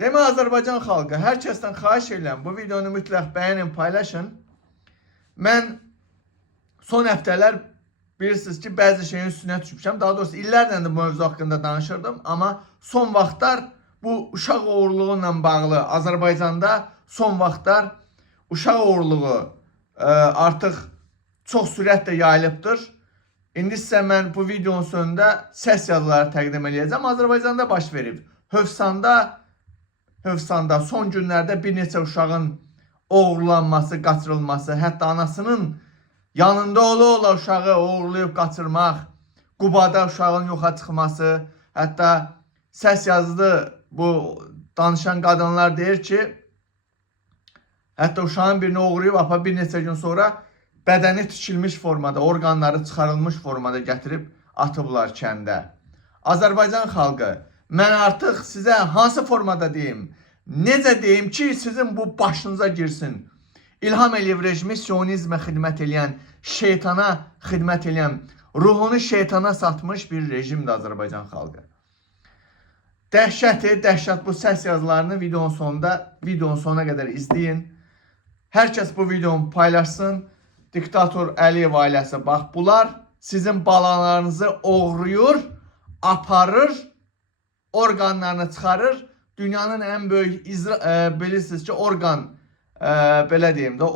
Demək Azərbaycan xalqı, hər kəsdən xahiş edirəm, bu videonu mütləq bəyənin, paylaşın. Mən son həftələr bilirsiniz ki, bəzi şeyin üstünə düşmüşəm. Daha doğrusu illərlə də bu mövzu haqqında danışırdım. Amma son vaxtlar bu uşaq oğurluğu ilə bağlı Azərbaycanda son vaxtlar uşaq oğurluğu artıq çox sürətlə yayılıbdır. İndi sizə mən bu videonun sonunda səs yazıları təqdim edəcəm. Azərbaycanda baş verib. Hövsanda son günlərdə bir neçə uşağın oğurlanması, qaçırılması, hətta anasının yanında ola uşağı oğurlayıb qaçırmaq, Qubada uşağın yoxa çıxması, hətta səs yazdı bu danışan qadınlar deyir ki, hətta uşağın birini oğurlayıb apa bir neçə gün sonra bədəni tikilmiş formada, orqanları çıxarılmış formada gətirib atıblar kəndə. Azərbaycan xalqı, mən artıq sizə hansı formada deyim, necə deyim ki, sizin bu başınıza girsin. İlham Əliyev rejimi siyonizmə xidmət edən, şeytana xidmət edən, ruhunu şeytana satmış bir rejimdir Azərbaycan xalqı. Dəhşət bu səs yazılarını videonun sonuna qədər izləyin. Hər kəs bu videonu paylaşsın. Diktator Əliyev ailəsi, bax bunlar sizin balalarınızı oğruyur, aparır, orqanlarını çıxarır. Dünyanın ən böyük, bilirsiniz ki, belə deyim də,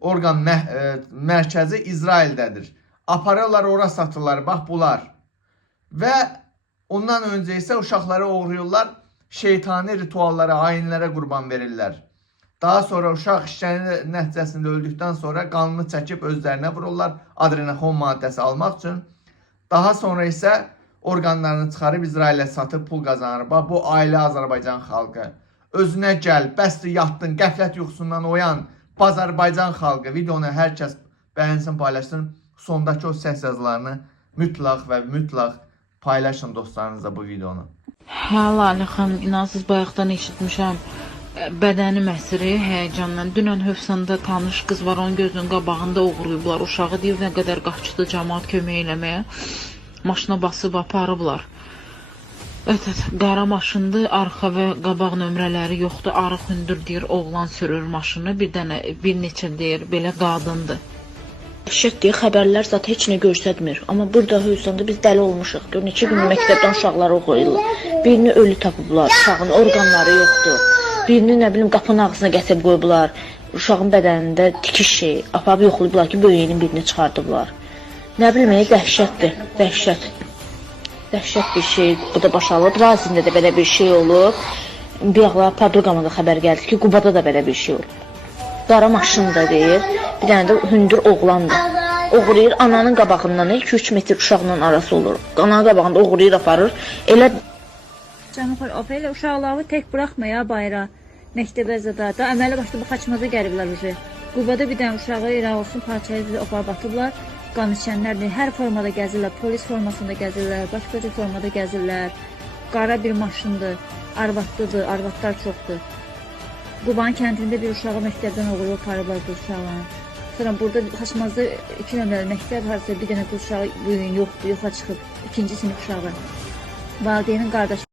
orqan mərkəzi İsraildədir. Aparırlar, ora satırlar, bax bunlar. Və ondan öncə isə uşaqları oğruyurlar, şeytani rituallara, ayinlərə qurban verirlər. Daha sonra uşaq işgəncə nəticəsində öldükdən sonra qanını çəkib özlərinə vururlar, adrenalin maddəsi almaq üçün. Daha sonra isə orqanlarını çıxarıb İsrailə satıb pul qazanır. Bax, bu ailə Azərbaycan xalqı. Özünə gəl, bəsdir yatdın, qəflət yuxusundan oyan Azərbaycan xalqı. Videonu hər kəs bəyənsin, paylaşsın. Sondakı o səs yazılarını mütləq paylaşın dostlarınızla bu videonu. Hə, Lalə xanım, inansız bayaqdan eşitmişəm. Bədənim əsiri, həyəcanla. Dünən Hövsanda tanış qız var, onun gözünün qabağında oğurlayıblar uşağı. Deyir, nə qədər qaçdı cəmaat kömək eləməyə. Maşına basıb aparıblar. Qara maşındır, arxa və qabaq nömrələri yoxdur. Arıq hündür deyir, oğlan sürür maşını. Bir neçə deyir, belə qadındır. Dəhşət deyir, xəbərlər zaten heç nə göstərmir. Amma burada Hövsanda biz dəli olmuşuq. Gör, neçə gün məktəbdən uşaqları oxuyurlar. Birini ölü tapıblar, uşağın orqanları yoxdur. Birini, nə bilim, qapının ağzına gətirib qoyublar. Uşağın bədənində tikiş şey, aparıb yoxlayıblar ki, böyüyünün birini çıxardıblar. Nə bilim, dəhşətdir, dəhşət. Dəhşət bir şey, bu da baş alıb. Razində də belə bir şey olub. Bir yaxlar Padruqama da xəbər gəldi ki, Qubada da belə bir şey olub. Qara maşın da deyir, bir dənə də hündür oğlandır. Oğurlayır, ananın qabağından 2-3 metr uşaqla arası olur. Ananın qabağında oğurlayır, aparır. Elə Canım, elə uşaqları tək buraxma ya bayra, məktəbə zada. Da əməli başda bu xaçmaza gəliblər ucu. Qubada bir dənə uşağı elə olsun, parçalayıb aparıb atıblar. Qan içənlərdir, hər formada gəzirlər, polis formasında gəzirlər, başqa cür formada gəzirlər. Qara bir maşındır, arvadlıdır, arvadlar çoxdur. Qubanın kəndində bir uşağı məktəbdən oğurlayıb aparıblar bu uşağı. Sonra burada Xaçmazda 2 nömrəli məktəb harca bir dənə qız uşağı bu gün yoxdur, yoxa çıxıb, 2-ci sinif uşağı. Valideynin qardaşı